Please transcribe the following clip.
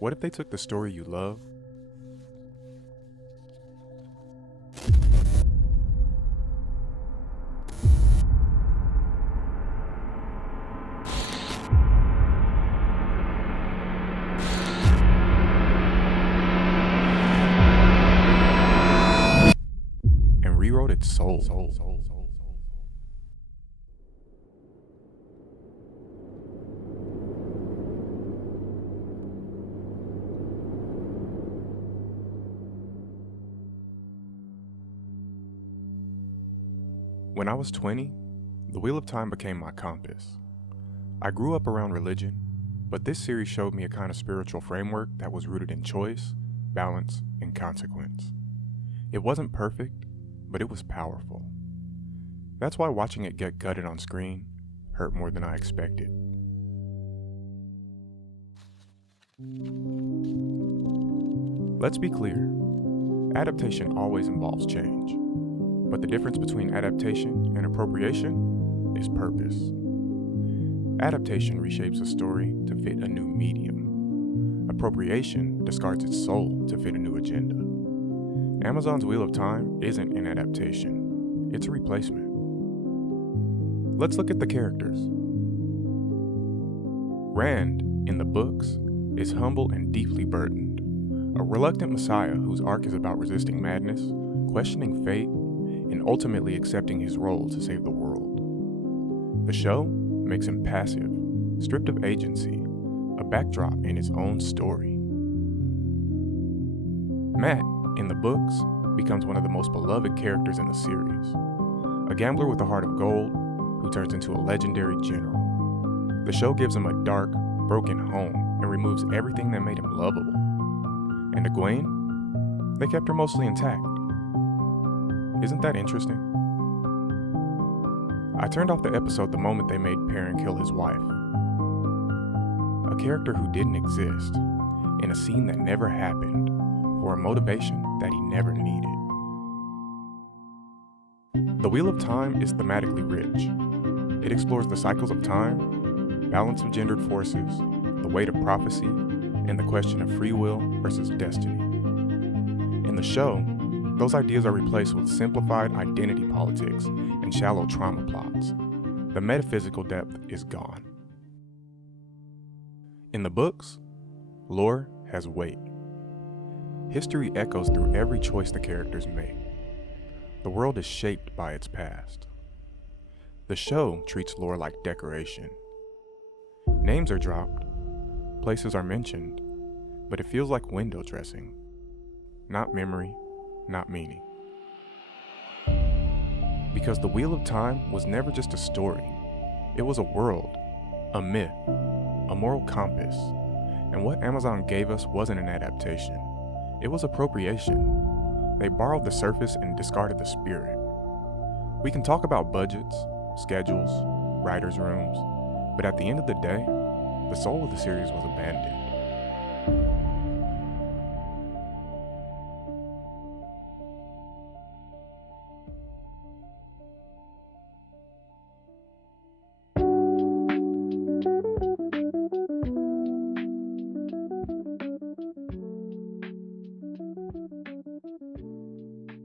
What if they took the story you love? And rewrote its soul. When I was 20, the Wheel of Time became my compass. I grew up around religion, but this series showed me a kind of spiritual framework that was rooted in choice, balance, and consequence. It wasn't perfect, but it was powerful. That's why watching it get gutted on screen hurt more than I expected. Let's be clear, adaptation always involves change. But the difference between adaptation and appropriation is purpose. Adaptation reshapes a story to fit a new medium. Appropriation discards its soul to fit a new agenda. Amazon's Wheel of Time isn't an adaptation, it's a replacement. Let's look at the characters. Rand, in the books, is humble and deeply burdened, a reluctant messiah whose arc is about resisting madness, questioning fate, and ultimately accepting his role to save the world. The show makes him passive, stripped of agency, a backdrop in his own story. Matt, in the books, becomes one of the most beloved characters in the series, a gambler with a heart of gold who turns into a legendary general. The show gives him a dark, broken home and removes everything that made him lovable. And Egwene? They kept her mostly intact. Isn't that interesting? I turned off the episode the moment they made Perrin kill his wife. A character who didn't exist, in a scene that never happened, for a motivation that he never needed. The Wheel of Time is thematically rich. It explores the cycles of time, balance of gendered forces, the weight of prophecy, and the question of free will versus destiny. In the show, those ideas are replaced with simplified identity politics and shallow trauma plots. The metaphysical depth is gone. In the books, lore has weight. History echoes through every choice the characters make. The world is shaped by its past. The show treats lore like decoration. Names are dropped, places are mentioned, but it feels like window dressing, not memory, not meaning. Because the Wheel of Time was never just a story. It was a world, a myth, a moral compass. And what Amazon gave us wasn't an adaptation. It was appropriation. They borrowed the surface and discarded the spirit. We can talk about budgets, schedules, writers' rooms, but at the end of the day, the soul of the series was abandoned.